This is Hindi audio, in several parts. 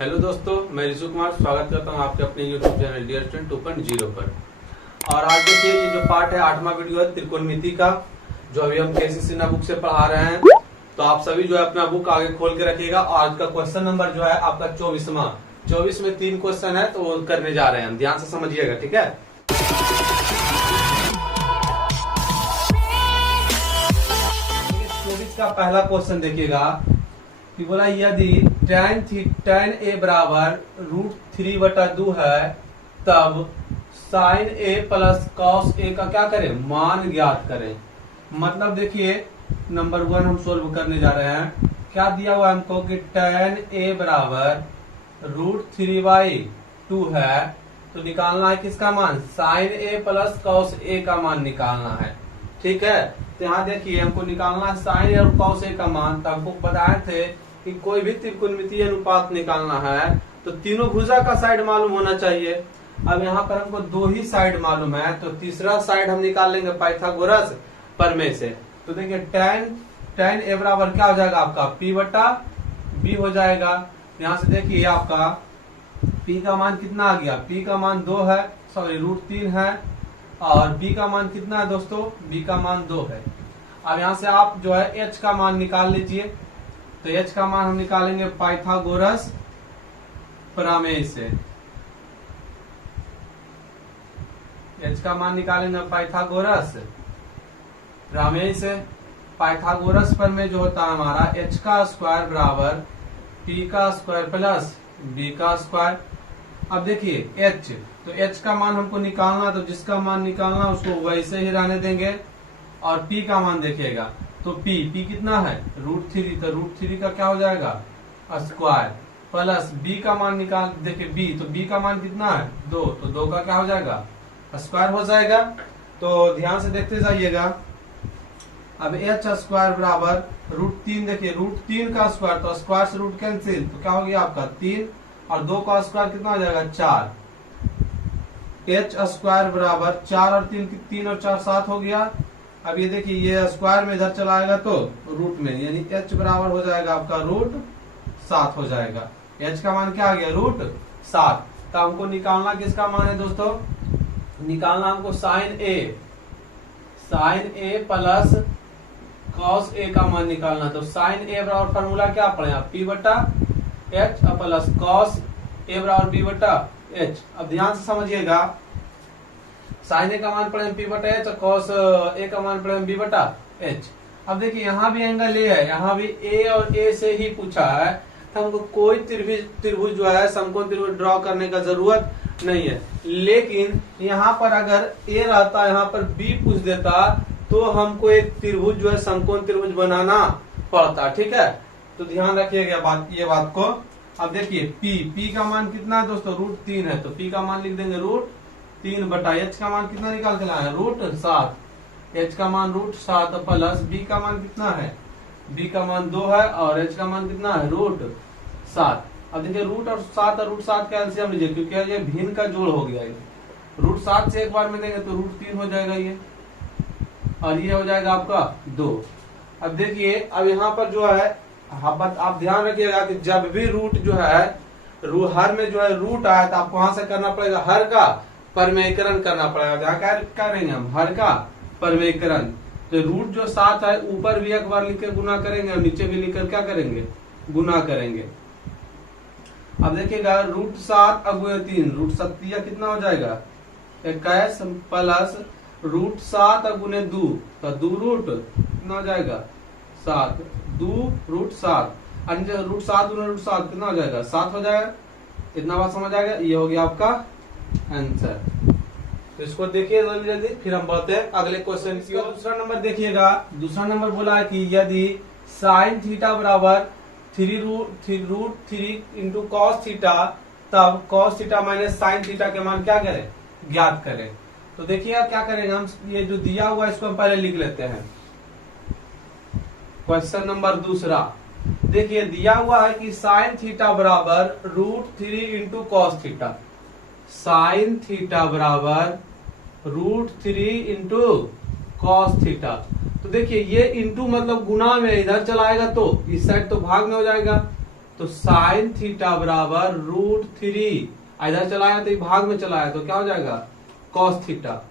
हेलो दोस्तों, मैं ऋषु कुमार स्वागत करता हूं आपके अपने YouTube चैनल डियर स्टूडेंट 2.0 पर। और आज देखिए ये जो पार्ट है 8वां वीडियो है त्रिकोणमिति का, जो अभी हम केसी सिन्हा बुक से पढ़ा रहे हैं। तो आप सभी जो है अपना बुक आगे खोल के रखिएगा। और आज का क्वेश्चन नंबर जो है आपका 24 में 3 क्वेश्चन है, तो वो करने जा रहे हैं हम। ध्यान से समझिएगा, ठीक है। 24 का पहला क्वेश्चन देखिएगा कि बोला यदि tan a बराबर √3/2 है, तब sin a plus cos a का क्या करें, मान ज्ञात करें। मतलब देखिए नंबर 1 हम सोल्व करने जा रहे हैं। क्या दिया हुआ हमको कि tan a बराबर √3/2 है, तो निकालना है किसका मान, sin a plus cos a का मान निकालना है। ठीक है, तो यहाँ देखिए हमको निकालना है sin और cos a का मान। तो हमको बताए थे कि कोई भी त्रिकोणमितीय अनुपात निकालना है तो तीनों भुजा का साइड मालूम होना चाहिए। अब यहाँ पर हमको 2 ही साइड मालूम है, तो तीसरा साइड हम निकाल लेंगे पाइथागोरस प्रमेय से। तो देखिए tan a बराबर क्या हो जाएगा आपका p/b हो जाएगा। यहाँ से देखिए आपका p का मान कितना आ गया, p का मान 2 है, सॉरी √3 है। और b का मान कितना है दोस्तों, b का मान 2 है। अब यहाँ से आप जो है h का मान निकाल लीजिए। तो h का मान हम निकालेंगे पाइथागोरस प्रमेय से। h का मान निकालेंगे पाइथागोरस प्रमेय से। पाइथागोरस प्रमेय जो होता है हमारा h का स्क्वायर बराबर p का स्क्वायर प्लस b का स्क्वायर। अब देखिए h, तो h का मान हमको निकालना, तो जिसका मान निकालना उसको वैसे ही रहने देंगे। और p का मान देखिएगा, तो p कितना है √3, तो √3 का क्या हो जाएगा स्क्वायर प्लस b का मान निकाल, देखिए b, तो b का मान कितना है 2, तो 2 का क्या हो जाएगा स्क्वायर हो जाएगा। तो ध्यान से देखते जाइएगा। अब h स्क्वायर बराबर √3, देखिए √3 का स्क्वायर, तो स्क्वायर से रूट कैंसिल, तो क्या हो गया आपका 3, और 2 का स्क्वायर कितना हो जाएगा 4। h स्क्वायर बराबर 4 और 3 और 4 7 हो गया। अब ये देखिए ये स्क्वायर में इधर चला आएगा तो रूट में, यानी h बराबर हो जाएगा आपका √7 हो जाएगा। h का मान क्या आ गया √7। तो हमको निकालना किसका मान है दोस्तों, निकालना हमको sin a plus cos a का मान निकालना। तो sin a बराबर फॉर्मूला क्या पढ़े आप, p/h प्लस cos a बराबर b/h। अब ध्यान से समझिएगा, sin a का मान पढ़े p/h और cos a का मान पढ़े b/h। अब देखिए यहाँ भी एंगल a है, यहाँ भी a और a से ही पूछा है, तो हमको कोई त्रिभुज जो है समकोण त्रिभुज ड्रॉ करने का जरूरत नहीं है। लेकिन यहाँ पर अगर a रहता, यहाँ पर b पूछ देता, तो हमको एक त्रिभुज जो है समकोण त्रिभुज बनाना पड़ता। ठीक है, तो ध्यान रखिएगा ये बात को। अब देखिए p का मान कितना है दोस्तों √3 है, तो p का मान लिख देंगे √3/h का मान कितना निकाल के लाए √7, h का मान √7 प्लस b का मान कितना है, b का मान 2 है, और h का मान कितना है √7। अब देखिए √7 और √7 का एलसीएम लीजिए, क्योंकि ये भिन्न का जोड़ हो गया है। √7 से एक बार में देंगे तो √3 हो जाएगा ये, और ये हो जाएगा आपका 2। अब देखिए अब यहाँ पर जो है आप ध्यान रखिएगा कि जब भी रूट जो है हर में जो है रूट आया, तो आपको वहां से करना पड़ेगा हर का परमेयकरण करना पड़ेगा। यहाँ क्या करेंगे हम, हर का परमेयकरण। तो रूट जो 7 है ऊपर भी एक बार लिखकर गुना करेंगे और नीचे भी लिखकर क्या करेंगे, गुना करेंगे। अब देखिएगा √7 × 3, √7 कितना हो जाएगा 21 प्लस √7 × 2, तो 2 रूट कितना हो जाएगा 7, 2 √7, √7 × √7 कितना हो जाएगा 7 हो जाएगा। इतना बात समझ आएगा, ये हो गया आपका आंसर। तो इसको देखिए जल्दी जल्दी, फिर हम बढ़ते हैं अगले क्वेश्चन की ओर। दूसरा नंबर देखिएगा, दूसरा नंबर बोला है कि यदि sin थीटा बराबर 3√3 × cos थीटा, तब cos theta minus sin theta के मान क्या करें, ज्ञात करें। तो देखिए क्या करेंगे हम, ये जो दिया हुआ है इसको हम पहले लिख लेते हैं। क्वेश्चन नंबर दूसरा देखिए दिया हुआ है कि sin थीटा बराबर √3 × cos थीटा, sin थीटा बराबर √3 × cos थीटा। तो देखिए ये इंटू मतलब गुना में इधर चलाएगा तो इस साइड तो भाग में हो जाएगा, तो साइन थीटा बराबर √3, इधर चलाया तो भाग में चलाया तो क्या हो जाएगा कॉस थीटा।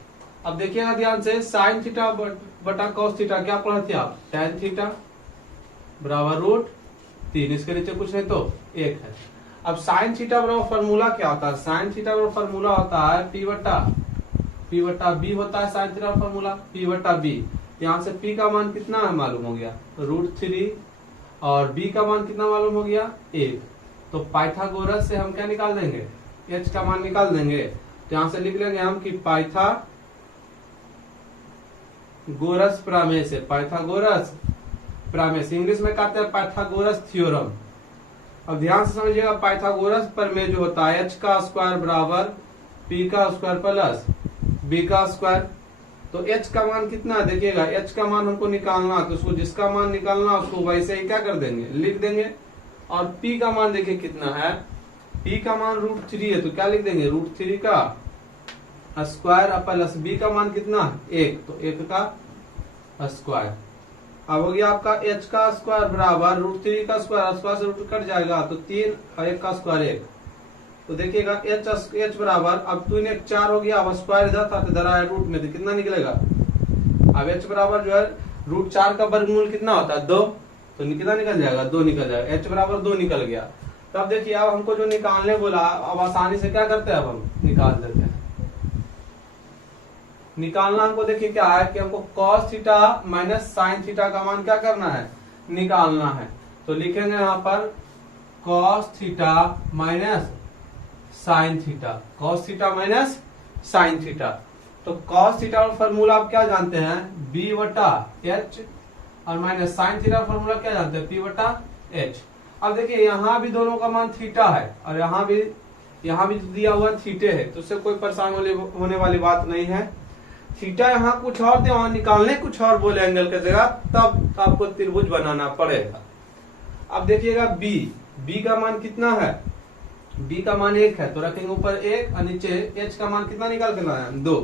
अब देखिएगा ध्यान से, साइन थीटा बटा कॉस थीटा क्या पढ़े थे आप, tan थीटा बराबर √3, इसके नीचे कुछ नहीं तो 1 है। अब साइन थीटा बराबर फॉर्मूला क्या होता है, साइन थीटा बराबर फॉर्मूला होता है P बटा B होता है साइन थीटा फॉर्मूला P बटा B। यहाँ से P का मान कितना है मालूम हो गया √3 और B का मान कितना मालूम हो गया 1। तो पाइथागोरस से हम क्या निकाल देंगे, H का मान निकाल देंगे। तो यहाँ से लिख लेंगे हम कि पाइथागोरस प्रमेय से, पाइथागोरस प्रमेय इंग्लिश में कहते हैं पाइथागोरस थ्योरम। अब ध्यान से समझिएगा, पाइथागोरस प्रमेय जो होता है h का स्क्वायर बराबर p का स्क्वायर प्लस b का स्क्वायर। तो h का मान कितना है देखिएगा, h का मान हमको निकालना, तो उसको जिसका मान निकालना उसको वैसे ही क्या कर देंगे लिख देंगे। और p का मान देखिए कितना है, p का मान √3 है तो क्या लिख देंगे √3 का स्क्वायर प्लस b का मान कितना 1, तो 1 का स्क्वायर। अब हो गया आपका h का स्क्वायर बराबर √3 का स्क्वायर, स्क्वायर से रूट कट जाएगा तो 3 और 1 का स्क्वायर 1। तो देखिएगा h बराबर, अब 2 1 4 हो गया, अब स्क्वायर इधर था तो इधर आया रूट में, तो कितना निकलेगा। अब h बराबर जो है √4 का वर्गमूल कितना होता है 2, तो कितना निकल जाएगा 2 निकल जाएगा, h बराबर 2 निकल गया। तो अब देखिए, अब हमको जो निकालने बोला, अब आसानी से क्या करते हैं, अब हम निकाल देते हैं। निकालना हमको देखिए क्या है कि हमको cos theta minus sine theta का मान क्या करना है निकालना है। तो लिखेंगे यहाँ पर cos theta minus sine theta, cos theta minus sine theta. तो cos थीटा का फॉर्मूला आप क्या जानते हैं b बटा h, और माइनस साइन थीटा का फॉर्मूला क्या जानते हैं p बटा h। अब देखिए यहाँ भी दोनों का मान थीटा है और यहाँ भी दिया हुआ थीटे है, तो उससे कोई परेशान होने वाली बात नहीं है। थीटा यहाँ कुछ और दे, वहां निकालने कुछ और बोले एंगल की जगह, तब आपको त्रिभुज बनाना पड़ेगा। अब देखिएगा b का मान कितना है, b का मान 1 है तो रखेंगे ऊपर 1 और नीचे h का मान कितना निकाल के लाना है 2,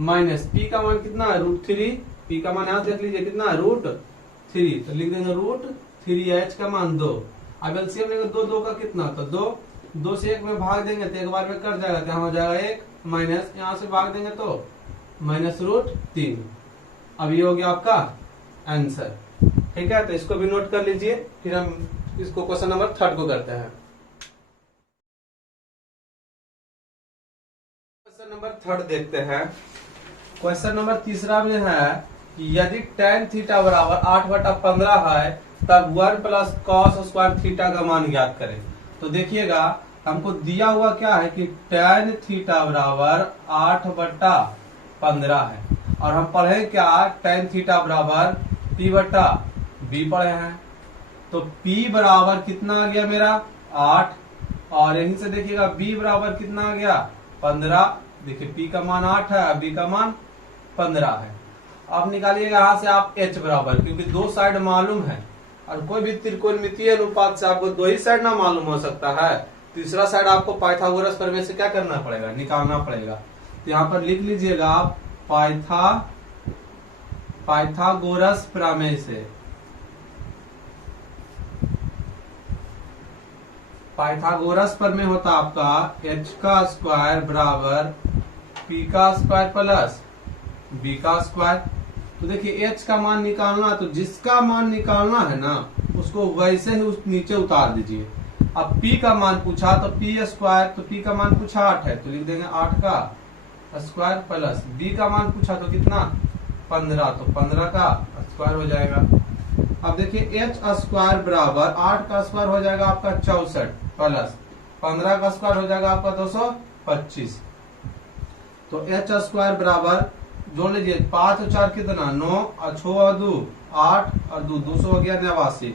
माइनस p का मान कितना है √3, p का मान यहाँ देख लीजिए कितना है √3, तो लिख देंगे √3, h का मान 2। अब एलसीएम लेंगे 2 का कितना, तो 2 से 1 में भाग देंगे तो एक बार में कट जाएगा, तो यहाँ हो जाएगा 1, माइनस यहाँ से भाग देंगे तो -√3। अब ये हो गया आपका आंसर, ठीक है। तो इसको भी नोट कर लीजिए, फिर हम इसको क्वेश्चन नंबर 3 को करते हैं। क्वेश्चन नंबर 3 देखते हैं। क्वेश्चन नंबर 3 में है कि यदि tan थीटा बराबर 8/15 है तब 1 प्लस cos स्क्वायर थीटा का मान ज्ञात करें। तो देखिएगा हमको दिया हुआ क्या है कि tan थीटा बराबर 8/15 है, और हम पढ़े क्या tan थीटा बराबर p बटा b पढ़े हैं। तो p बराबर कितना आ गया मेरा 8, और यहीं से देखिएगा b बराबर कितना आ गया 15। देखिए p का मान 8 है, b का मान 15 है। अब निकालिएगा यहाँ से आप h बराबर, क्योंकि 2 साइड मालूम है और कोई भी त्रिकोणमितीय अनुपात से आपको 2 ही साइड ना मालूम हो सकता है, तीसरा साइड आपको पाइथागोरस प्रमेय से क्या करना पड़ेगा निकालना पड़ेगा। तो यहाँ पर लिख लीजिएगा आप पाइथागोरस प्रमेय से, पाइथागोरस प्रमेय होता आपका h का स्क्वायर बराबर p का स्क्वायर प्लस b का स्क्वायर। तो देखिए h का मान निकालना, तो जिसका मान निकालना है ना उसको वैसे ही उस नीचे उतार दीजिए। अब p का मान पूछा तो p स्क्वायर, तो p का मान पूछा 8 है तो लिख देंगे 8 का स्क्वायर प्लस b का मान पूछा तो कितना 15, तो 15 का स्क्वायर हो जाएगा। अब देखिए h स्क्वायर बराबर 8 का स्क्वायर हो जाएगा आपका 64 प्लस 15 का स्क्वायर हो जाएगा आपका 225। तो h स्क्वायर बराबर जोड़ लीजिए 5 और 4 कितना 9 और 6 और 2 8 और 2 200 हो गया 89।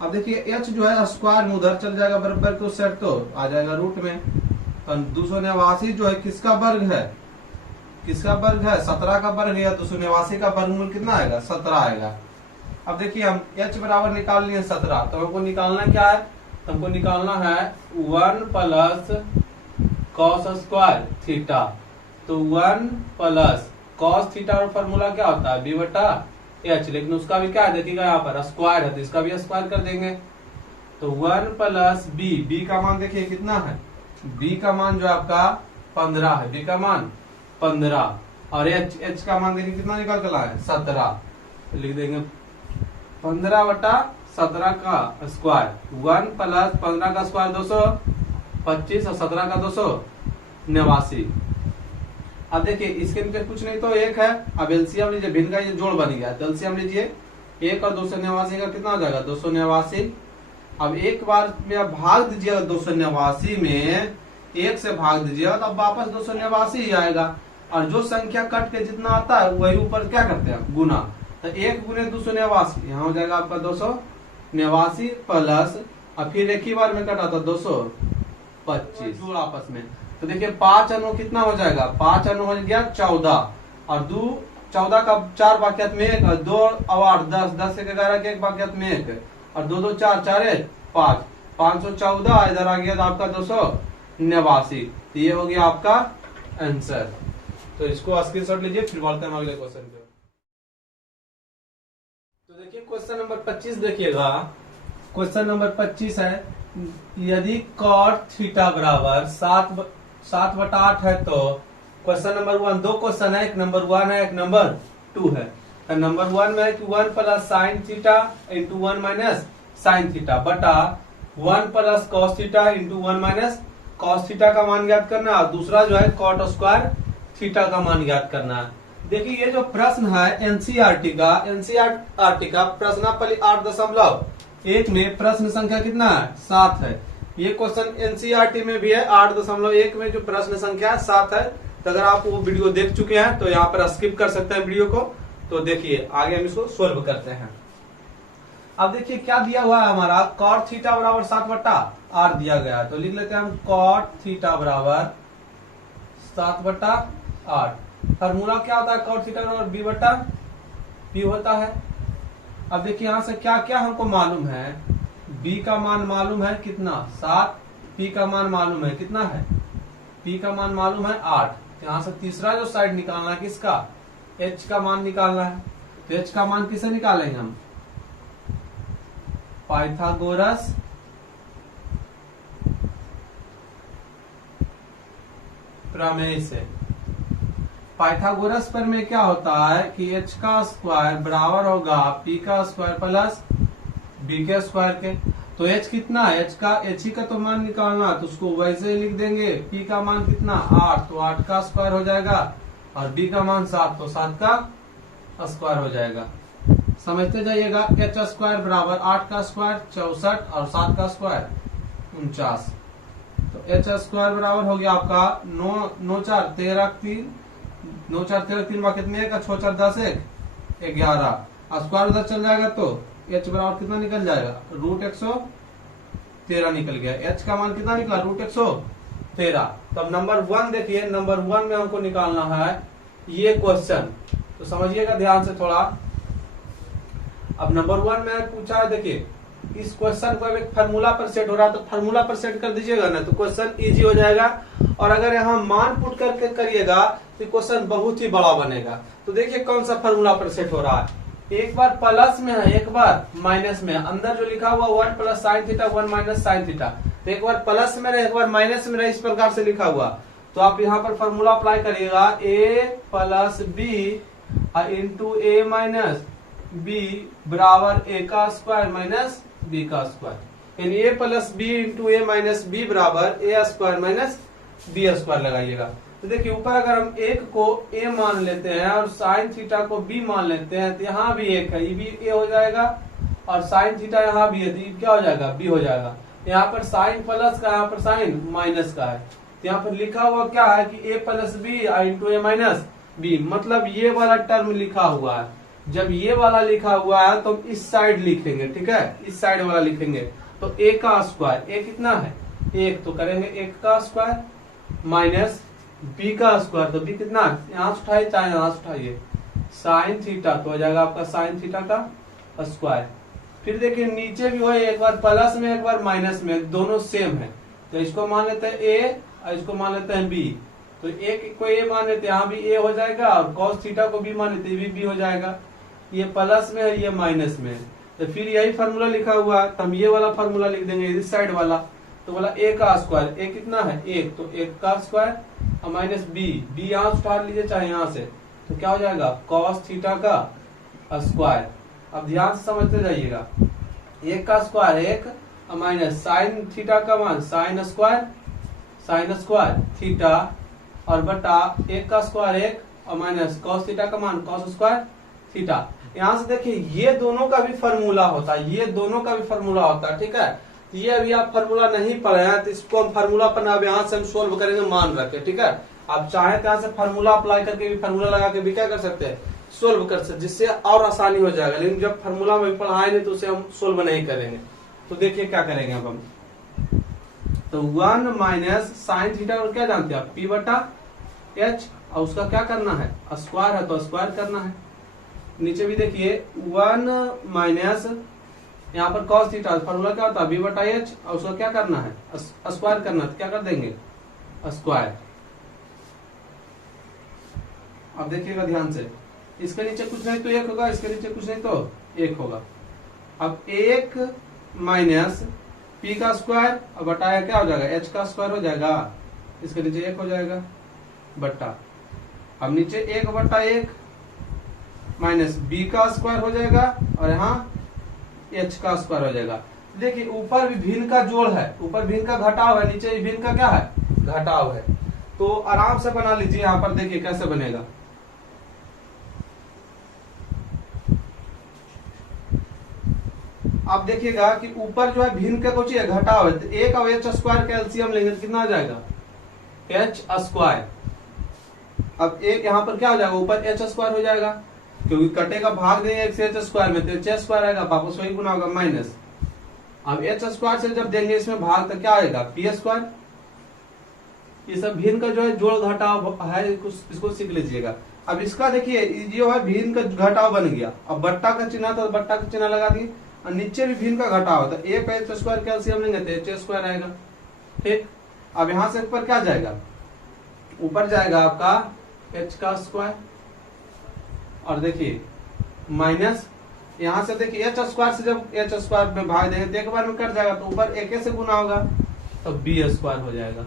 अब देखिए h जो है स्क्वायर में उधर चल जाएगा बराबर तो सेट तो आ जाएगा रूट में। तो 289 जो है किसका वर्ग है, किसका वर्ग है 17 का वर्ग है, या 289 का वर्गमूल कितना आएगा 17 आएगा। अब देखिए हम h बराबर निकाल लिए 17, तो हमको निकालना क्या है, तो हमको निकालना है 1 प्लस cos स्क्वायर थीटा। तो 1 प्लस cos थीटा का फॉर्मूला क्या होता है b बटा h, लेकिन उसका भी क्या है देखिएगा यहाँ पर स्क्वायर है तो इसका भी स्क्वायर कर देंगे। तो 1 प्लस बी का मान देखिए कितना है, बी का मान जो आपका 15 है, बी का मान 15 और एच का मान देखिए कितना निकल कर है 17। तो लिख देंगे 15/17 का स्क्वायर, 1 प्लस 15 का स्क्वायर 225 और 17 का 289। अब देखिए इसके नीचे कुछ नहीं तो एक है, अब एलसीएम लीजिए, भिन्न का ये जोड़ बन गया तो एलसीएम लीजिए, 1 और 289 का कितना हो जाएगा 289। अब एक बार में आप भाग दीजिएगा 289 में, 1 से भाग दीजिएगा तो अब वापस 289 ही आएगा, और जो संख्या कट के जितना आता है वही ऊपर क्या करते हैं गुना, तो 1 गुने 289 यहाँ हो जाएगा आपका 289 प्लस, और फिर एक ही बार में कटा था 225 जोड़ आपस में। तो देखिए 5 अनु कितना हो जाएगा, 5 अनु हो गया 14 और 14 का 4 बाकियात में 1 और 2 और 8 10, 10 से 11 के 1 बाकियात में 1 और 2 2 4 4 1 5, 514 इधर आ गया तो आपका 289। तो ये हो गया आपका आंसर। तो इसको स्क्रीनशॉट लीजिए, फिर बढ़ते हैं अगले क्वेश्चन पे। तो देखिए क्वेश्चन नंबर 25 देखिएगा, क्वेश्चन नंबर 25 है, यदि cot थीटा बराबर 7/8 है तो क्वेश्चन नंबर 1, दो क्वेश्चन है, एक नंबर 1 है एक नंबर 2 है। तो नंबर 1 में है कि 1 plus sine theta into 1 minus sine theta बटा 1 plus cos theta into 1 minus cos theta का मान ज्ञात करना, और दूसरा जो है कॉट स्क्वायर थीटा का मान ज्ञात करना है। देखिए ये जो प्रश्न है एनसीईआरटी का प्रश्नावली 8.1 में प्रश्न संख्या कितना है 7 है। ये क्वेश्चन एनसीईआरटी में भी है 8.1 में जो प्रश्न संख्या 7 है। तो अगर आप वो वीडियो देख चुके हैं तो यहाँ पर स्किप कर सकते हैं वीडियो को। तो देखिए आगे हम इसको सोल्व करते हैं। अब देखिए क्या दिया हुआ है हमारा, कॉट थीटा बराबर 7/8 दिया गया है, तो लिख लेते हैं हम कॉट थीटा बराबर 7/8। फॉर्मूला क्या होता है, कॉट थीटा बराबर b/p होता है। अब देखिए यहां से क्या क्या हमको मालूम है, b का मान मालूम है कितना 7, p का मान मालूम है कितना है, p का मान मालूम है 8। यहां से तीसरा जो साइड निकालना है किसका, h का मान निकालना है। तो h का मान किसे निकालेंगे हम, पाइथागोरस प्रमेय से। पाइथागोरस पर में क्या होता है कि h का स्क्वायर बराबर होगा p का स्क्वायर प्लस b के स्क्वायर के। तो h कितना है, h ही का तो मान निकालना, तो उसको वैसे ही लिख देंगे। p का मान कितना 8, तो 8 का स्क्वायर हो जाएगा, और b का मान 7, तो 7 का स्क्वायर हो जाएगा। समझते जाइएगा, h स्क्वायर बराबर 8 का स्क्वायर 64 और 7 का स्क्वायर 49। तो h स्क्वायर बराबर हो गया आपका 9 4 13 3, 9 4 13 3 बाकी में 1 6 4 10 1 11, स्क्वायर उधर चल जाएगा तो h बराबर कितना निकल जाएगा, √113 निकल गया। h का मान कितना निकला, √113। तब नंबर 1 देखिए, नंबर 1 में हमको निकालना है ये क्वेश्चन, तो समझिएगा ध्यान से थोड़ा। अब नंबर 1 में पूछा है, देखिए इस क्वेश्चन को एक फार्मूला पर सेट हो रहा है, तो फार्मूला पर सेट कर दीजिएगा ना, तो क्वेश्चन इजी हो जाएगा। और अगर यहाँ मान पुट करके करिएगा तो क्वेश्चन बहुत ही बड़ा बनेगा। तो देखिए कौन सा फार्मूला पर सेट हो रहा है, एक बार प्लस में है एक बार माइनस में है। अंदर जो लिखा हुआ 1 plus sine theta 1 minus sine theta, तो एक बार प्लस में रहे एक बार माइनस में रहे, इस प्रकार से लिखा हुआ। तो आप यहाँ पर फॉर्मूला अप्लाई करिएगा, a plus b into a minus b बराबर a का स्क्वायर माइनस b का स्क्वायर, यानी a plus b into a minus b बराबर a square minus b square लगाइएगा। तो देखिए ऊपर अगर हम 1 को a मान लेते हैं और साइन थीटा को b मान लेते हैं, तो यहाँ भी 1 है, ये भी a हो जाएगा, और साइन थीटा यहाँ भी है तो ये क्या हो जाएगा, b हो जाएगा। यहाँ पर साइन प्लस का, यहाँ पर साइन माइनस का है, तो यहाँ पर लिखा हुआ क्या है कि a plus b into a minus b, मतलब ये वाला टर्म लिखा हुआ है। जब ये वाला लिखा हुआ है तो हम इस साइड लिखेंगे, ठीक है, इस साइड वाला लिखेंगे। तो a का स्क्वायर, a कितना है 1, तो करेंगे 1 का स्क्वायर माइनस b का स्क्वायर, तो b कितना, यहाँ से उठाइए चाहे यहाँ से उठाइए, साइन थीटा तो हो जाएगा आपका साइन थीटा का स्क्वायर। फिर देखिए नीचे भी वही, एक बार प्लस में एक बार माइनस में, दोनों सेम है, तो इसको मान लेते हैं a और इसको मान लेते हैं b। तो एक को a मान लेते हैं, यहाँ भी a हो जाएगा, और cos थीटा को b मान लेते हैं, ये भी b हो जाएगा। ये प्लस में है ये माइनस में है, तो फिर यही फार्मूला लिखा हुआ है, तो हम ये वाला फार्मूला लिख देंगे इस साइड वाला। तो बोला a का स्क्वायर, a कितना है 1, तो 1 का स्क्वायर और माइनस b यहाँ उतार लीजिए चाहे यहाँ से, तो क्या हो जाएगा cos थीटा का स्क्वायर। अब ध्यान से समझते जाइएगा, 1 का स्क्वायर 1 और माइनस साइन थीटा का मान साइन स्क्वायर थीटा और बटा 1 का स्क्वायर 1 और माइनस cos थीटा का मान cos स्क्वायर थीटा। यहाँ से देखिए ये दोनों का भी फॉर्मूला होता है, ये दोनों का भी फॉर्मूला होता है, ठीक है। तो ये अभी आप फॉर्मूला नहीं पढ़े हैं तो इसको हम फॉर्मूला पर अब यहाँ से हम सोल्व करेंगे मान रख के, ठीक है। आप चाहे तो यहाँ से फॉर्मूला अप्लाई करके भी फॉर्मूला लगा के भी क्या कर सकते हैं सोल्व कर सकते, जिससे और आसानी हो जाएगा। लेकिन जब फॉर्मूला में पढ़ाए नहीं तो उसे हम सोल्व नहीं करेंगे। तो देखिए क्या करेंगे अब हम, तो 1 माइनस साइन थीटा और क्या जानते हैं आप p बटा h, और उसका क्या करना है स्क्वायर है तो स्क्वायर करना है। नीचे भी देखिए 1 माइनस यहाँ पर cos थीटा फॉर्मूला क्या होता है b बटा h, और उसका क्या करना है स्क्वायर करना है, तो क्या कर देंगे स्क्वायर। अब देखिएगा ध्यान से, इसके नीचे कुछ नहीं तो 1 होगा, इसके नीचे कुछ नहीं तो 1 होगा। अब 1 माइनस p का स्क्वायर और बटाया क्या हो जाएगा h का स्क्वायर हो जाएगा, इसके नीचे 1 हो जाएगा बट्टा। अब नीचे 1 बट्टा 1 माइनस b का स्क्वायर हो जाएगा और यहाँ h का स्क्वायर हो जाएगा। देखिए ऊपर भी भिन्न का जोड़ है, ऊपर भिन्न का घटाव है, नीचे भिन्न का क्या है घटाव है। तो आराम से बना लीजिए, यहाँ पर देखिए कैसे बनेगा। आप देखिएगा कि ऊपर जो है भिन्न का कुछ है घटाव है, तो 1 और h स्क्वायर का एलसीएम लेंगे तो कितना हो जाएगा h स्क्वायर। अब एक यहाँ पर क्या हो जाएगा ऊपर h स्क्वायर हो जाएगा, क्योंकि कटेगा भाग देंगे 1 से h स्क्वायर में तो h स्क्वायर आएगा, वापस वही गुना होगा माइनस। अब h स्क्वायर से जब देंगे इसमें भाग तो क्या आएगा p स्क्वायर। ये सब भिन्न का जो है जोड़ घटाव है, इसको सीख लीजिएगा। अब इसका देखिए जो है भिन्न का घटाव बन गया, अब बट्टा का चिन्ह था बट्टा का चिन्ह लगा दिए, और नीचे भी भिन्न का घटाव होता है, 1 h स्क्वायर का एलसीएम लेंगे तो h स्क्वायर आएगा, ठीक। अब यहाँ से ऊपर क्या जाएगा, ऊपर जाएगा आपका h का स्क्वायर, और देखिए माइनस यहाँ से देखिए h स्क्वायर से जब h स्क्वायर में भाग देंगे तो एक बार में कट जाएगा, तो ऊपर 1 से गुना होगा तो b स्क्वायर हो जाएगा।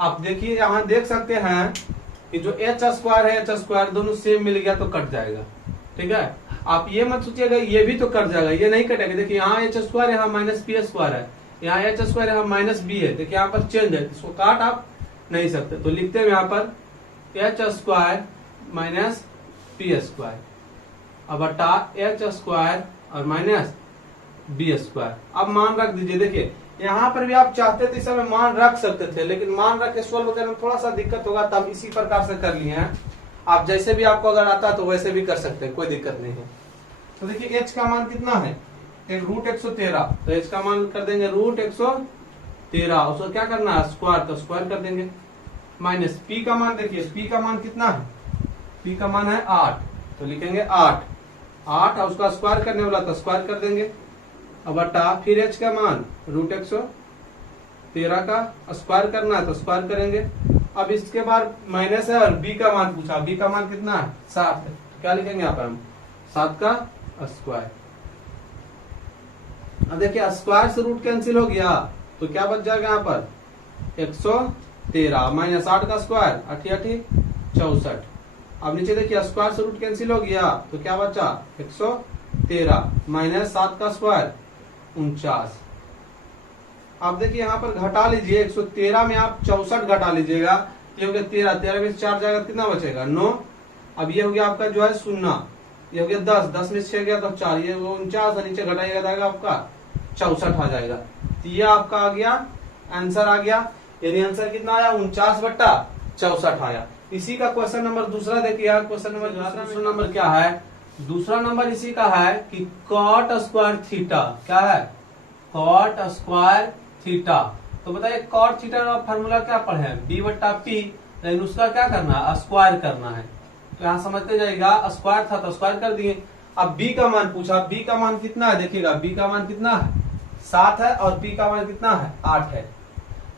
आप देखिए यहाँ देख सकते हैं कि जो h स्क्वायर है h स्क्वायर दोनों सेम मिल गया तो कट जाएगा, ठीक है। आप ये मत सोचिएगा ये भी तो कट जाएगा, ये नहीं कटेगा। देखिए यहाँ h स्क्वायर यहाँ माइनस p स्क्वायर है, यहाँ h स्क्वायर यहाँ माइनस b है, देखिए यहाँ पर चेंज है, इसको काट आप नहीं सकते। तो लिखते हैं यहाँ पर h square minus p square अब बटा h स्क्वायर और माइनस b स्क्वायर। अब मान रख दीजिए, देखिए यहाँ पर भी आप चाहते थे इस समय मान रख सकते थे, लेकिन मान रख के सोल्व करने में थोड़ा सा दिक्कत होगा, तब इसी प्रकार से कर लिए हैं। आप जैसे भी आपको अगर आता है तो वैसे भी कर सकते हैं, कोई दिक्कत नहीं है। तो देखिए h का मान कितना है रूट 113, तो h का मान कर देंगे रूट 113, उसको क्या करना है स्क्वायर, तो स्क्वायर कर देंगे। माइनस p का मान, देखिए p का मान कितना है, p का मान है 8, तो लिखेंगे 8 और उसका स्क्वायर करने वाला तो स्क्वायर कर देंगे। अब बटा फिर h का मान रूट 113 का स्क्वायर करना है तो स्क्वायर करेंगे। अब इसके बाद माइनस है और b का मान पूछा, b का मान कितना है 7 है, तो क्या लिखेंगे यहाँ पर हम 7 का स्क्वायर। अब देखिए स्क्वायर से रूट कैंसिल हो गया तो क्या बच जाएगा यहाँ पर 113 माइनस 8 का स्क्वायर 8 64। अब नीचे देखिए स्क्वायर से रूट कैंसिल हो गया तो क्या बचा 113 माइनस 7 का स्क्वायर 49। आप देखिए यहाँ पर घटा लीजिए, 113 में आप 64 घटा लीजिएगा, ये हो गया 13 में 4 जाएगा कितना बचेगा 9। अब ये हो गया आपका जो है 0, ये हो गया 10 में 6 गया तो 4, ये 49 नीचे घटाइएगा जाएगा आपका 64 आ जाएगा। तो ये आपका आ गया आंसर आ गया, यानी आंसर कितना आया 49/64 आया। इसी का क्वेश्चन नंबर दूसरा देखिए, क्वेश्चन नंबर दूसरा नंबर क्या है, दूसरा नंबर इसी का है कि कॉट स्क्वायर थीटा, क्या है कॉट स्क्वायर थीटा। तो बताइए कॉट थीटा का फॉर्मूला क्या पढ़े b बट्टा p, लेकिन उसका क्या करना है स्क्वायर करना है। तो यहाँ समझते जाएगा, स्क्वायर था तो स्क्वायर कर दिए। अब b का मान पूछा, b का मान कितना है, देखिएगा b का मान कितना है 7 है और p का मान कितना है 8 है।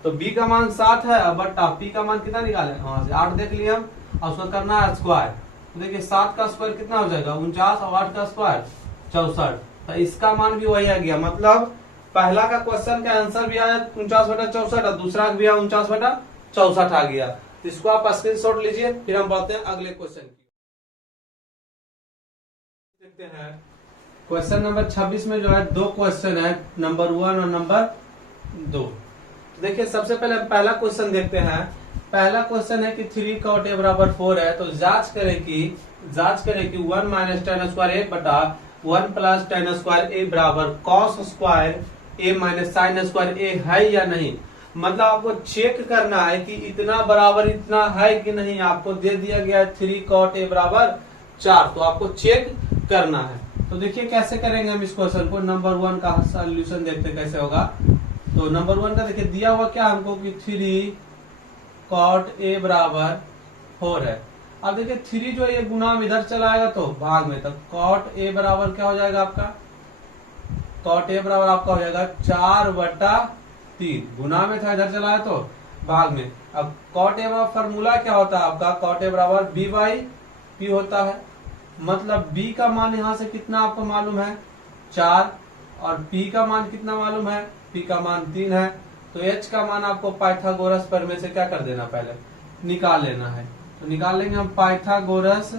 तो b का मान 7 है और बट्टा p का मान कितना निकाले वहां से 8 देख लिए हम, और उसका करना है स्क्वायर। तो देखिए 7 का स्क्वायर कितना हो जाएगा 49 और 8 का स्क्वायर 64, तो इसका मान भी वही आ गया। मतलब पहला का क्वेश्चन का आंसर भी आया 49/64 और दूसरा भी 49/64 आ गया। तो इसको आप स्क्रीनशॉट लीजिए, फिर हम बढ़ते हैं अगले क्वेश्चन की। देखते हैं क्वेश्चन नंबर 26 में जो है दो क्वेश्चन है, नंबर 1 और नंबर 2। देखिए सबसे पहले हम पहला क्वेश्चन देखते हैं। पहला क्वेश्चन है कि 3 cot a बराबर 4 है, तो जांच करें कि 1 माइनस tan स्क्वायर a बटा 1 प्लस tan स्क्वायर a बराबर cos square a minus sine square a है या नहीं। मतलब आपको चेक करना है कि इतना बराबर इतना है कि नहीं। आपको दे दिया गया है 3 cot a बराबर 4, तो आपको चेक करना है। तो देखिए कैसे करेंगे हम इस क्वेश्चन को। नंबर 1 का सोल्यूशन देखते कैसे होगा। तो नंबर 1 का देखिए दिया हुआ क्या हमको कि 3 cot a बराबर 4 है। अब देखिए 3 जो है ये गुना में इधर चला आएगा तो भाग में, तो cot a बराबर क्या हो जाएगा आपका, cot a बराबर आपका हो जाएगा 4/3। गुना में था इधर चला है तो भाग में। अब cot a का फॉर्मूला क्या होता है आपका, cot a बराबर b/p होता है। मतलब b का मान यहां से कितना आपको मालूम है 4, और p का मान कितना मालूम है, p का मान 3 है। तो h का मान आपको पाइथागोरस प्रमेय से क्या कर देना, पहले निकाल लेना है। तो निकाल लेंगे हम पाइथागोरस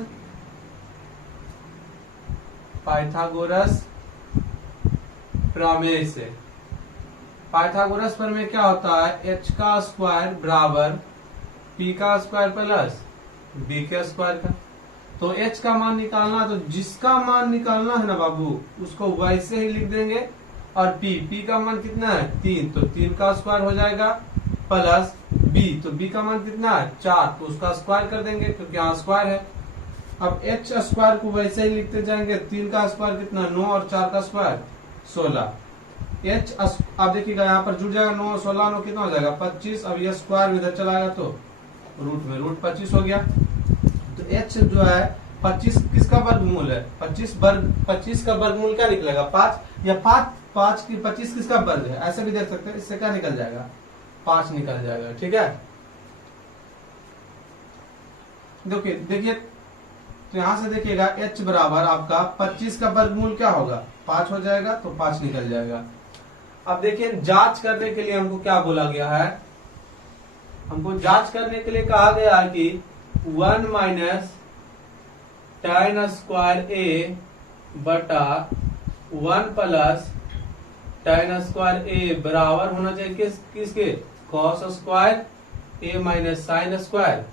प्रमेय से। पाइथागोरस प्रमेय क्या होता है, h का स्क्वायर बराबर p का स्क्वायर प्लस b के स्क्वायर का। तो h का मान निकालना, तो जिसका मान निकालना है ना बाबू उसको वैसे ही लिख देंगे। और p का मान कितना है 3, तो 3 का स्क्वायर हो जाएगा प्लस b, तो b का मान कितना है 4, तो उसका स्क्वायर कर देंगे क्योंकि यहाँ स्क्वायर है। अब h स्क्वायर को वैसे ही लिखते जाएंगे। 3 का स्क्वायर कितना 9 और 4 का स्क्वायर 16। h अब देखिएगा यहाँ पर जुड़ जाएगा 9 और 16, 9 कितना हो जाएगा 25। अब ये स्क्वायर इधर चला आएगा तो रूट में रूट 25 हो गया। तो h जो है 25 किसका वर्गमूल है, 25 का वर्गमूल क्या निकलेगा 5, या 5 की 25 किसका वर्ग है, ऐसे भी देख सकते हैं। इससे क्या निकल जाएगा 5 निकल जाएगा। ठीक है, देखिए तो यहां से देखिएगा h बराबर आपका 25 का वर्गमूल क्या होगा 5 हो जाएगा, तो 5 निकल जाएगा। अब देखिए जांच करने के लिए हमको क्या बोला गया है, हमको जांच करने के लिए कहा गया है कि 1 माइनस tan स्क्वायर a बटा 1 प्लस tan स्क्वायर a बराबर होना चाहिए किसके, cos square a minus sine square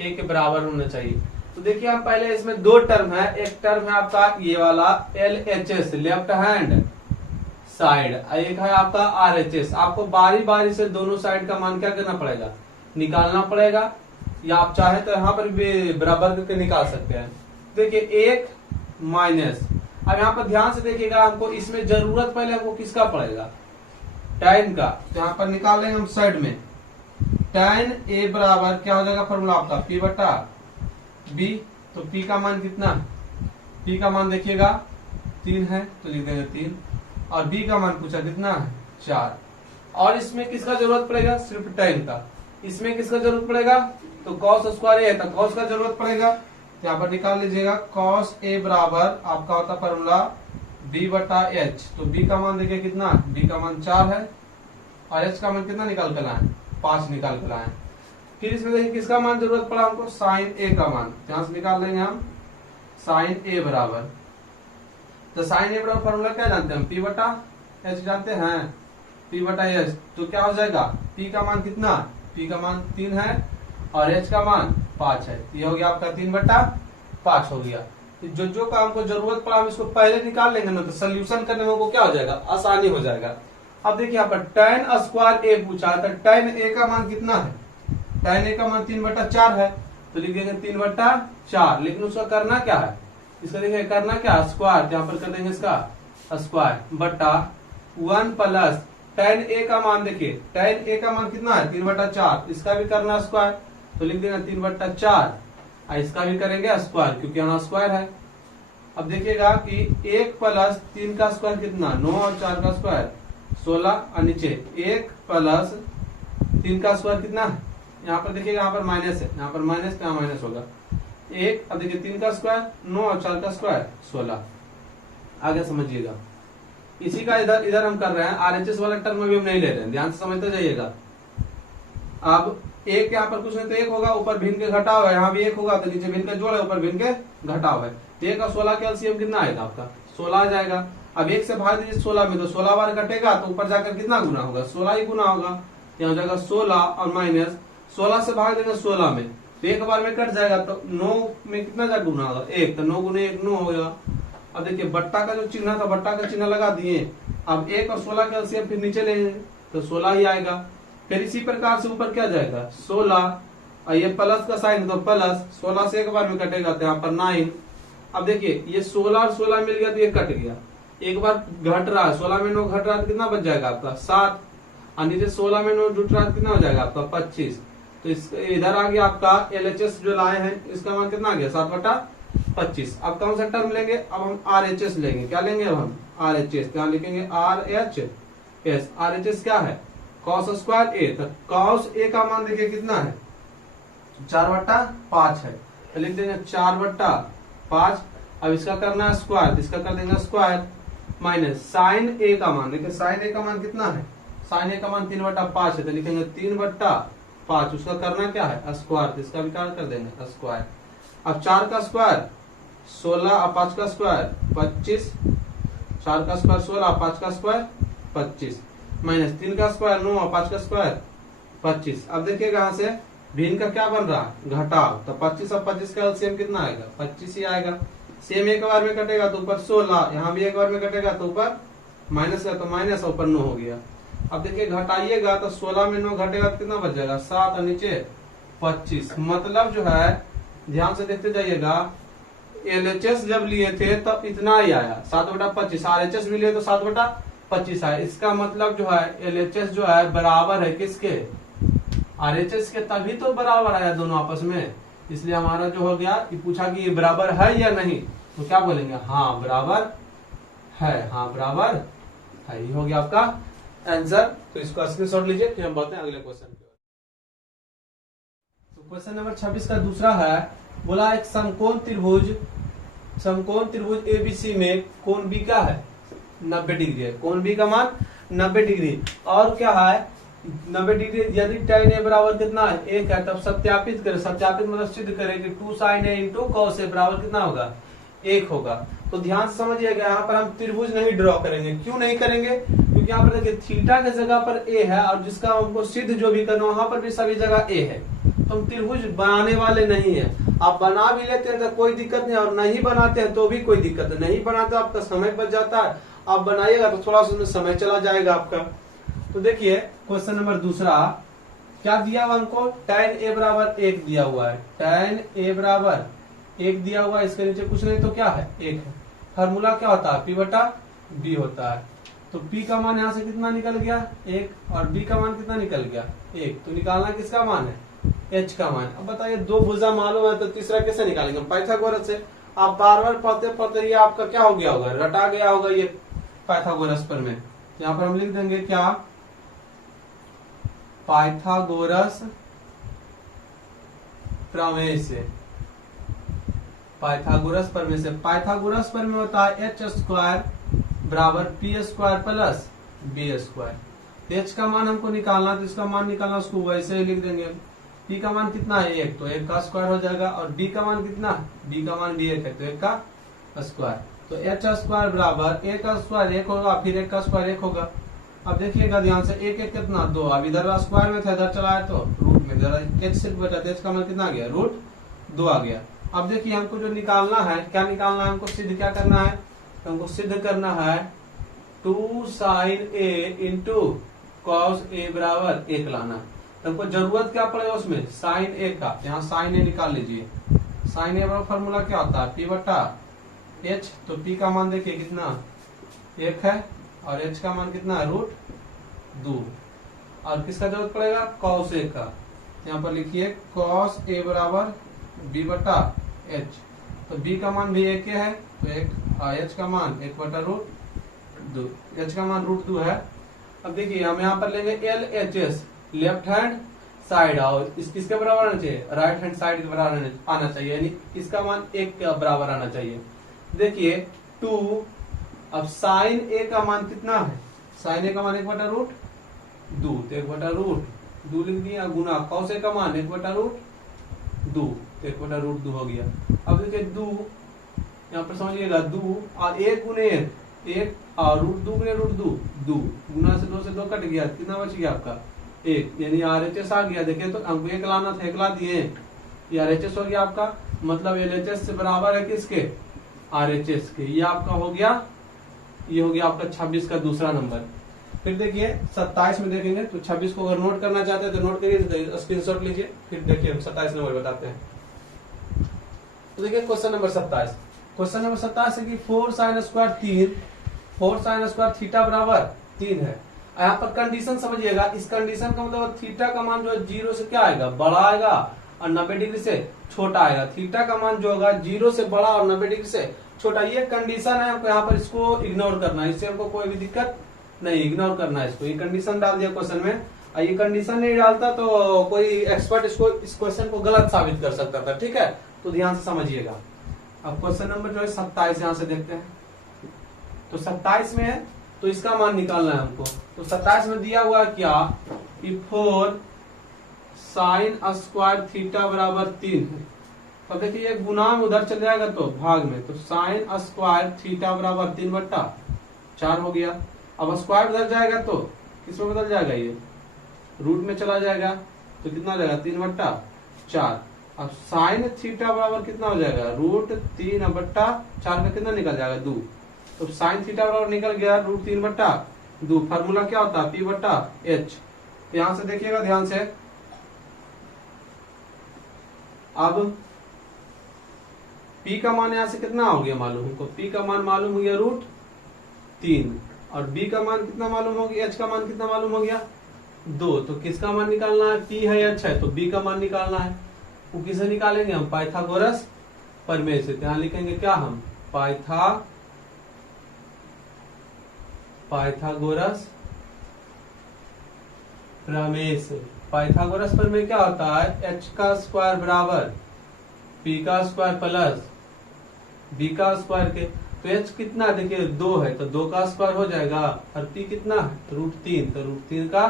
a के बराबर होना चाहिए। तो देखिए हम पहले इसमें दो टर्म है। एक टर्म है आपका ये वाला LHS लेफ्ट हैंड साइड, एक है आपका RHS। आपको बारी बारी से दोनों साइड का मान क्या करना पड़ेगा, निकालना पड़ेगा, या आप चाहे तो यहाँ पर भी बराबर करके निकाल सकते हैं। देखिए एक माइनस, अब यहाँ पर ध्यान से देखिएगा, हमको इसमें जरूरत पहले हमको किसका पड़ेगा tan का, तो यहाँ पर निकाल लेंगे हम साइड में। tan a बराबर क्या हो जाएगा फॉर्मूला आपका p बटा b। तो p का मान कितना, p का मान देखिएगा 3 है तो लिख देंगे 3, और b का मान पूछा कितना है 4। और इसमें किसका जरूरत पड़ेगा, सिर्फ tan का। इसमें किसका जरूरत पड़ेगा, तो cos स्क्वायर है तो cos का जरूरत पड़ेगा। तो यहाँ पर निकाल लीजिएगा cos a बराबर आपका होता फॉर्मूला b बटा h। तो b का मान देखिए कितना, b का मान 4 है, और h का मान कितना निकाल कर लाए 5 निकाल कर लाए। फिर इसमें देखिए किसका मान जरूरत पड़ा हमको, साइन a का मान। यहाँ से निकाल देंगे हम साइन a बराबर, तो साइन a बराबर फॉर्मूला क्या जानते हैं हम, p बटा h जानते हैं, p बटा h। तो क्या हो जाएगा, p का मान कितना, p का मान 3 है और h का मान 5 है। ये हो गया आपका 3/5 हो गया। जो काम को जरूरत पड़ा हम इसको पहले निकाल लेंगे ना, तो सोल्यूशन करने में को क्या हो जाएगा, आसानी हो जाएगा। अब देखिए यहाँ पर tan स्क्वायर a पूछा है, तो tan a का मान कितना है, tan a का मान 3/4 है, तो लिख देंगे 3/4। लेकिन उसका करना क्या है, इसका देखिए करना क्या स्क्वायर, यहाँ पर कर देंगे इसका स्क्वायर बटा 1 प्लस tan a का मान, देखिए tan a का मान कितना है 3/4, इसका भी करना स्क्वायर, तो लिख देंगे 3/4। इसका भी करेंगे स्क्वायर क्योंकि यहाँ स्क्वायर है। अब देखिएगा कि 1 प्लस 3 का स्क्वायर कितना 9 और 4 का स्क्वायर 16, और नीचे 1 प्लस 3 का स्क्वायर कितना है, यहाँ पर देखिएगा यहाँ पर माइनस है, यहाँ पर माइनस माइनस होगा 1। अब देखिए 3 का स्क्वायर 9 और 4 का स्क्वायर 16। आगे समझिएगा। इसी का इधर इधर हम कर रहे हैं, आरएचएस वाला टर्म में भी हम नहीं ले रहे हैं, ध्यान से समझते जाइएगा। अब एक यहाँ पर कुछ नहीं तो एक होगा, ऊपर भिन्न के घटाव है, यहाँ भी एक होगा तो नीचे भिन्न का जोड़ है, ऊपर भिन्न के घटाव है। तो एक और 16 का एलसीएम कितना आएगा आपका 16 आ जाएगा। अब एक से भाग दीजिए 16 में, तो 16 बार कटेगा तो ऊपर जाकर कितना गुना होगा 16 ही गुना होगा। यहाँ हो जाएगा 16 और माइनस 16 से भाग देंगे 16 में, तो एक बार में कट जाएगा, तो 9 में कितना जा गुना होगा 1, तो 9 गुने 1 9 होगा। अब देखिए बट्टा का जो चिन्ह था, बट्टा का चिन्ह लगा दिए। अब 1 और 16 का एलसीएम फिर नीचे लेंगे तो 16 ही आएगा। फिर इसी प्रकार से ऊपर क्या जाएगा 16, और ये प्लस का साइन तो प्लस 16 से एक बार में कटेगा तो यहाँ पर 9। अब देखिए ये 16 और 16 मिल गया तो ये कट गया, एक बार घट रहा है, 16 में 9 घट रहा है तो कितना बच जाएगा आपका 7, और नीचे 16 में 9 जुट रहा है कितना हो जाएगा आपका 25। तो इस इधर आ गया आपका एलएचएस जो लाए हैं, इसका मान कितना आ गया 7/25। अब कौन सा टर्म लेंगे, अब हम आरएचएस लेंगे। क्या लेंगे अब हम आरएचएस, क्या लिखेंगे आरएचएस। आरएचएस क्या है cos स्क्वायर ए, तो cos ए का मान देखिए कितना है 4/5 है, तो लिख देंगे 4/5। अब इसका करना है स्क्वायर, इसका कर देंगे स्क्वायर, माइनस साइन ए का मान, देखिए साइन ए का मान कितना है, साइन ए का मान 3/5 है, तो लिखेंगे 3/5। उसका करना क्या है स्क्वायर, तो इसका विकार कर देंगे स्क्वायर। अब 4 का स्क्वायर 16 और 5 का स्क्वायर 25, 4 का स्क्वायर 16 और 5 का स्क्वायर 25, माइनस 3 का स्क्वायर 9 और 5 का स्क्वायर 25। अब देखिएगा यहाँ से भिन्न का क्या बन रहा है घटाव, तो 25 और 25 का एलसीएम कितना आएगा 25 ही आएगा। सेम एक बार में कटेगा तो ऊपर 16, यहाँ भी एक बार में कटेगा तो ऊपर माइनस का, तो माइनस ऊपर 9 हो गया। अब देखिए घटाइएगा तो 16 में 9 घटेगा तो कितना बच जाएगा 7 और नीचे 25। मतलब जो है ध्यान से देखते जाइएगा, एलएचएस जब लिए थे तब इतना ही आया 7/25, आरएचएस भी लिए तो 7/25 आया। इसका मतलब जो है एलएचएस जो है बराबर है किसके आरएचएस के, तभी तो बराबर आया दोनों आपस में। इसलिए हमारा जो हो गया कि पूछा कि ये बराबर है या नहीं, तो क्या बोलेंगे हाँ बराबर है, हाँ बराबर है, ये हो गया आपका आंसर। तो इसको स्क्रीनशॉट लीजिए, फिर हम बढ़ते हैं अगले क्वेश्चन पे। तो क्वेश्चन नंबर 26 का दूसरा है, बोला एक समकोण त्रिभुज एबीसी में कोण बी का है 90 डिग्री है, कोण बी का मान 90 डिग्री, और क्या है 90 डिग्री, यदि tan a बराबर कितना है 1 है, तब सत्यापित करें, सत्यापित मतलब सिद्ध करें कि 2 sin a into cos a बराबर कितना होगा 1 होगा। तो ध्यान से समझिएगा, यहाँ पर हम त्रिभुज नहीं ड्रॉ करेंगे। क्यों नहीं करेंगे, क्योंकि यहाँ पर देखिए थीटा के जगह पर a है, और जिसका हमको सिद्ध जो भी करना वहां पर भी सभी जगह a है, तो हम त्रिभुज बनाने वाले नहीं है। आप बना भी लेते हैं तो कोई दिक्कत नहीं, और नहीं बनाते हैं तो भी कोई दिक्कत नहीं बनाते आपका समय बच जाता है, आप बनाइएगा तो थोड़ा सा उसमें समय चला जाएगा आपका। तो देखिए क्वेश्चन नंबर दूसरा क्या दिया हुआ हमको, tan a बराबर 1 दिया हुआ है, tan a बराबर 1 दिया हुआ है, इसके नीचे कुछ नहीं तो क्या है 1 है। फार्मूला क्या होता है P/B होता है। तो P का मान यहाँ से कितना निकल गया 1, और B का मान कितना निकल गया 1, तो निकालना किसका मान है H का मान। अब बताइए दो भुजा मालूम है तो तीसरा कैसे निकालेंगे, पाइथागोरस से। आप बार बार पढ़ते पढ़ते ये आपका क्या हो गया होगा, रटा गया होगा ये पाइथागोरस पर में। यहाँ पर हम लिख देंगे क्या पाइथागोरस प्रमेय से, पाइथागोरस प्रमेय से। पाइथागोरस प्रमेय होता है h स्क्वायर बराबर p square plus b square. h का मान हमको निकालना, तो इसका मान निकालना उसको वैसे ही लिख देंगे। p का मान कितना है 1, तो 1 का स्क्वायर हो जाएगा, और b का मान कितना, b का मान भी 1 है तो 1 का स्क्वायर। तो h स्क्वायर बराबर 1 का स्क्वायर 1 होगा, फिर 1 का स्क्वायर 1 होगा। अब देखिएगा ध्यान से 1 1 कितना 2, अब इधर स्क्वायर में था इधर चला है तो रूट में, इधर h सिर्फ बचा, h का मान कितना आ गया √2 आ गया। अब देखिए हमको जो निकालना है, क्या निकालना है हमको, सिद्ध क्या करना है, तो हमको सिद्ध करना है 2 sin a into cos a बराबर 1 लाना। तो हमको जरूरत क्या पड़ेगा उसमें sin a का, यहाँ sin a निकाल लीजिए। sin a बराबर फॉर्मूला क्या होता है P/H, तो P का मान देखिए कितना 1 है, और h का मान कितना है √2, और किसका जरूरत पड़ेगा cos a का। यहाँ पर लिखिए cos a बराबर B/H, तो b का मान भी 1 है तो 1, और h का मान 1/√2, h का मान √2 है। अब देखिए हम यहाँ पर लेंगे LHS, लेफ्ट हैंड साइड, और किसके बराबर आना चाहिए राइट हैंड साइड के बराबर आना चाहिए, यानी इसका मान 1 के बराबर आना चाहिए। देखिए 2 अब साइन ए का मान कितना है, साइन ए का मान 1/√2, तो 1/√2 लिख दिया, गुना कॉस ए का मान 1/√2, तो 1/√2 हो गया। अब देखिए 2 यहाँ पर समझिएगा, 2 और 1 गुने 1 और √2 गुने √2, 2 गुना से 2 से 2 कट गया, कितना बच गया आपका 1, यानी RHS आ गया। देखिए तो हमको 1 लाना था, 1 ला दिए, ये RHS हो गया आपका, मतलब LHS से बराबर है किसके, RHS के। ये आपका हो गया, ये हो गया आपका 26 का दूसरा नंबर। फिर देखिए 27 में देखेंगे, तो 26 को अगर नोट करना चाहते हैं तो नोट करिए, तो स्क्रीनशॉट लीजिए। फिर देखिए हम 27 नंबर बताते हैं। तो देखिए क्वेश्चन नंबर 27, क्वेश्चन नंबर 27 है कि 4 sin square 3, 4 sin square theta बराबर 3 है। यहाँ पर कंडीशन समझिएगा, इस कंडीशन का मतलब थीटा का मान जो है 0 से क्या आएगा, बड़ा आएगा, और 90 डिग्री से छोटा आएगा। थीटा का मान जो होगा 0 से बड़ा और 90 डिग्री से छोटा, ये कंडीशन है, हमको यहाँ पर इसको इग्नोर करना है, इससे हमको कोई भी दिक्कत नहीं, इग्नोर करना है इसको। ये कंडीशन डाल दिया क्वेश्चन में, और ये कंडीशन नहीं डालता तो कोई एक्सपर्ट इसको, इस क्वेश्चन को गलत साबित कर सकता था, ठीक है, तो ध्यान से समझिएगा। अब क्वेश्चन नंबर जो है 27 यहाँ से देखते हैं। तो 27 में है, तो इसका मान निकालना है हमको। तो 27 में दिया हुआ क्या कि 4 sin स्क्वायर थीटा बराबर 3 है। तो देखिए ये गुना में उधर चल जाएगा तो भाग में, तो sin स्क्वायर थीटा बराबर 3/4 हो गया। अब स्क्वायर उधर जाएगा तो किसमें बदल जाएगा, ये रूट में चला जाएगा, तो कितना हो जाएगा 3/4। अब साइन थीटा बराबर कितना हो जाएगा, √3/4 का कितना निकल जाएगा 2, तो साइन थीटा बराबर निकल गया √3/2। फार्मूला क्या होता है P/H। यहां से देखिएगा ध्यान से, अब P का मान यहां से कितना हो गया मालूम हमको, P का मान मालूम हो गया √3, और B का मान कितना मालूम हो गया, H का मान कितना मालूम हो गया 2। तो किसका मान निकालना है, P है H है, तो B का मान निकालना है। वो किसे निकालेंगे हम, पाइथागोरस प्रमेय से। यहाँ लिखेंगे क्या हम, पाइथागोरस प्रमेय से। पाइथागोरस प्रमेय क्या होता है, h का स्क्वायर बराबर p का स्क्वायर प्लस b का स्क्वायर के। तो h कितना देखिए 2 है, तो 2 का स्क्वायर हो जाएगा, और p कितना है √3, तो √3 का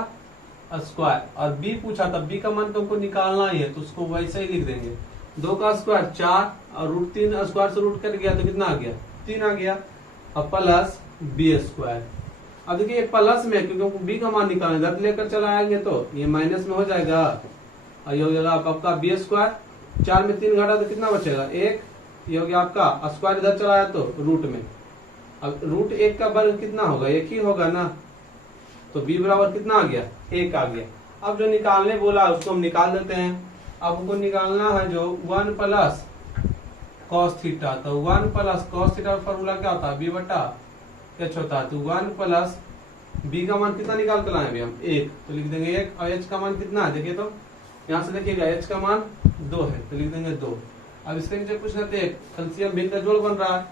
स्क्वायर। और b पूछा था, b का मान तुमको निकालना ही है, तो उसको वैसे ही लिख देंगे, 2 का स्क्वायर 4, और √3 स्क्वायर से रूट कट गया तो कितना आ गया 3 आ गया, और प्लस b स्क्वायर। अब देखिए प्लस में, क्योंकि b का मान निकालना, इधर लेकर चला आएंगे तो ये माइनस में हो जाएगा, और ये हो जाएगा आपका b स्क्वायर। 4 में 3 घटा तो कितना बचेगा 1, ये हो गया आपका स्क्वायर, इधर चला आया तो रूट में। अब √1 का वर्ग कितना होगा, 1 ही होगा ना, तो b बराबर कितना आ गया 1 आ गया। अब जो निकालने बोला उसको हम निकाल देते हैं। अब हमको निकालना है जो 1 प्लस cos थीटा, तो 1 प्लस cos थीटा का फॉर्मूला क्या होता है, b/h होता है। तो 1 प्लस b का मान कितना निकाल कर लाए हम 1, तो लिख देंगे 1, और h का मान कितना है, देखिए तो यहाँ से देखिएगा h का मान 2 है, तो लिख देंगे 2। अब इसके नीचे कुछ नहीं, कैल्शियम भिन्न का जोड़ बन रहा है,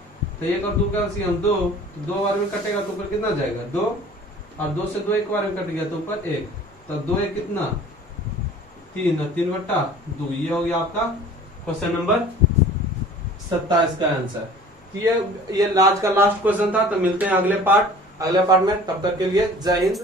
तो 1 और 2 कैल्शियम 2, तो 2 बार में कटेगा तो ऊपर कितना जाएगा 2, और 2 से 2 एक बार में कट गया तो ऊपर 1, तो 2 1 कितना 3, और 3/2। ये हो गया आपका क्वेश्चन नंबर 27 का आंसर। ये आज का लास्ट क्वेश्चन था। तो मिलते हैं अगले पार्ट में, तब तक के लिए जय हिंद।